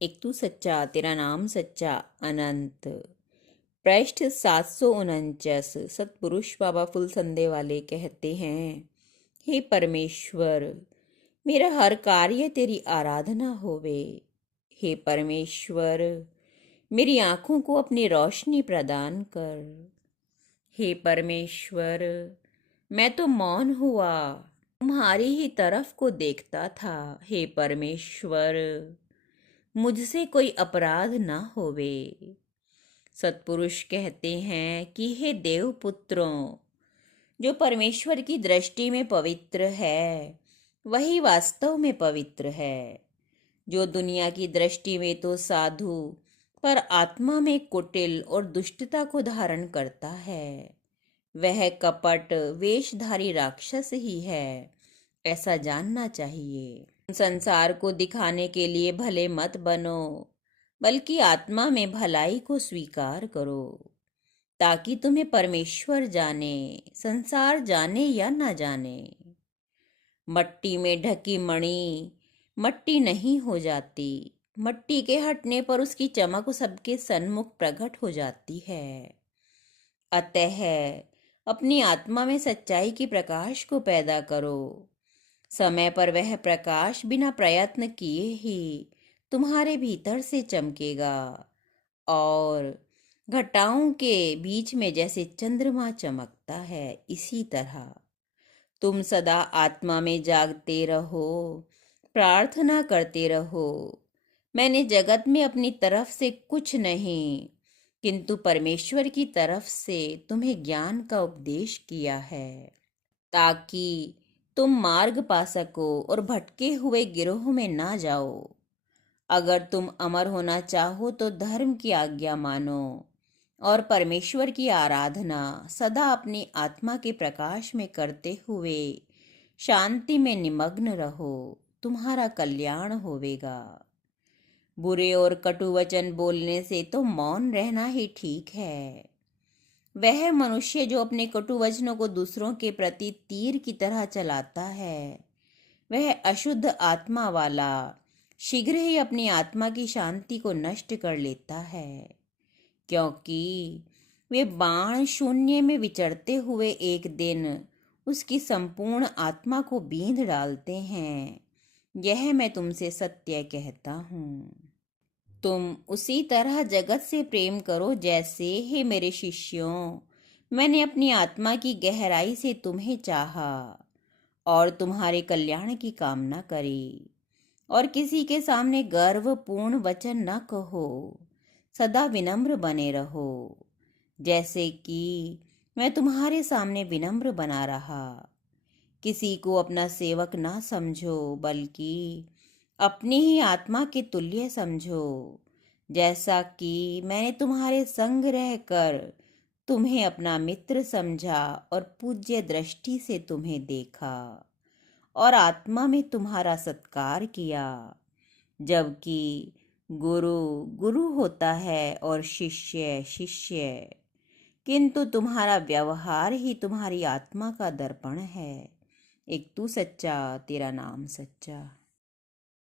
एक तू सच्चा तेरा नाम सच्चा अनंत। पृष्ठ 749। सतपुरुष बाबा फुल संदे वाले कहते हैं, हे परमेश्वर, मेरा हर कार्य तेरी आराधना होवे। हे परमेश्वर, मेरी आंखों को अपनी रोशनी प्रदान कर। हे परमेश्वर, मैं तो मौन हुआ, तुम्हारी ही तरफ को देखता था। हे परमेश्वर, मुझसे कोई अपराध ना होवे। सतपुरुष कहते हैं कि हे देव पुत्रों, जो परमेश्वर की दृष्टि में पवित्र है वही वास्तव में पवित्र है। जो दुनिया की दृष्टि में तो साधु पर आत्मा में कुटिल और दुष्टता को धारण करता है, वह कपट वेशधारी राक्षस ही है, ऐसा जानना चाहिए। संसार को दिखाने के लिए भले मत बनो, बल्कि आत्मा में भलाई को स्वीकार करो, ताकि तुम्हें परमेश्वर जाने, संसार जाने या ना जाने। मट्टी में ढकी मणि मट्टी नहीं हो जाती, मट्टी के हटने पर उसकी चमक सबके सन्मुख प्रकट हो जाती है। अतः अपनी आत्मा में सच्चाई की प्रकाश को पैदा करो। समय पर वह प्रकाश बिना प्रयत्न किए ही तुम्हारे भीतर से चमकेगा, और घटाओं के बीच में जैसे चंद्रमा चमकता है, इसी तरह तुम सदा आत्मा में जागते रहो, प्रार्थना करते रहो। मैंने जगत में अपनी तरफ से कुछ नहीं, किंतु परमेश्वर की तरफ से तुम्हें ज्ञान का उपदेश किया है, ताकि तुम मार्ग पा सको और भटके हुए गिरोह में ना जाओ। अगर तुम अमर होना चाहो तो धर्म की आज्ञा मानो और परमेश्वर की आराधना सदा अपनी आत्मा के प्रकाश में करते हुए शांति में निमग्न रहो, तुम्हारा कल्याण होवेगा। बुरे और कटु वचन बोलने से तो मौन रहना ही ठीक है। वह मनुष्य जो अपने कटु वचनों को दूसरों के प्रति तीर की तरह चलाता है, वह अशुद्ध आत्मा वाला शीघ्र ही अपनी आत्मा की शांति को नष्ट कर लेता है, क्योंकि वे बाण शून्य में विचरते हुए एक दिन उसकी संपूर्ण आत्मा को बींध डालते हैं। यह मैं तुमसे सत्य कहता हूँ। तुम उसी तरह जगत से प्रेम करो जैसे, हे मेरे शिष्यों, मैंने अपनी आत्मा की गहराई से तुम्हें चाहा और तुम्हारे कल्याण की कामना करी। और किसी के सामने गर्वपूर्ण वचन न कहो, सदा विनम्र बने रहो, जैसे कि मैं तुम्हारे सामने विनम्र बना रहा। किसी को अपना सेवक ना समझो, बल्कि अपनी ही आत्मा के तुल्य समझो, जैसा कि मैंने तुम्हारे संग रहकर तुम्हें अपना मित्र समझा और पूज्य दृष्टि से तुम्हें देखा और आत्मा में तुम्हारा सत्कार किया। जबकि गुरु गुरु होता है और शिष्य शिष्य, किंतु तुम्हारा व्यवहार ही तुम्हारी आत्मा का दर्पण है। एक तू सच्चा तेरा नाम सच्चा।